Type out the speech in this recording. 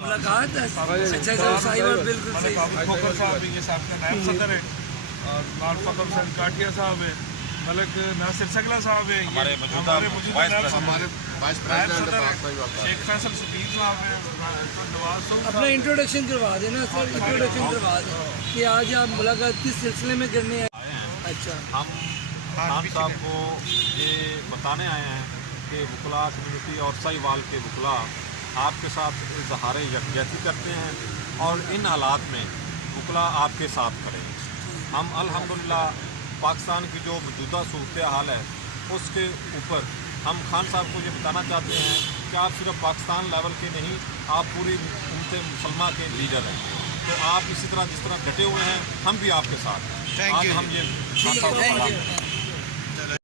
मुलाकात अच्छा साहिब बिल्कुल सही। खोखर साहब ये साहब का नायब सदर है और लाल फखर हुसैन काटिया साहब है, मलिक नासिर सगला साहब है, हमारे मौजूदा vice president Sheikh Faisal Shakeel साहब है, नवाज सऊद अपना इंट्रोडक्शन करवा देना सर, इंट्रोडक्शन करवा दें कि आज आप मुलाकात किस सिलसिले में करने आए हैं। अच्छा, हम खान साहब को ये बताने आए हैं कि वकला कम्युनिटी और साहिवाल के वकला आपके साथ इजहार यकजहती करते हैं और इन हालात में वकला आपके साथ खड़े हैं। हम अल्हम्दुलिल्लाह पाकिस्तान की जो मौजूदा सूरत हाल है उसके ऊपर हम खान साहब को ये बताना चाहते हैं कि आप सिर्फ पाकिस्तान लेवल के नहीं, आप पूरी उम्मत मुसलमान के लीडर हैं। तो आप इसी तरह जिस तरह डटे हुए हैं हम भी आपके साथ हैं। आज हम ये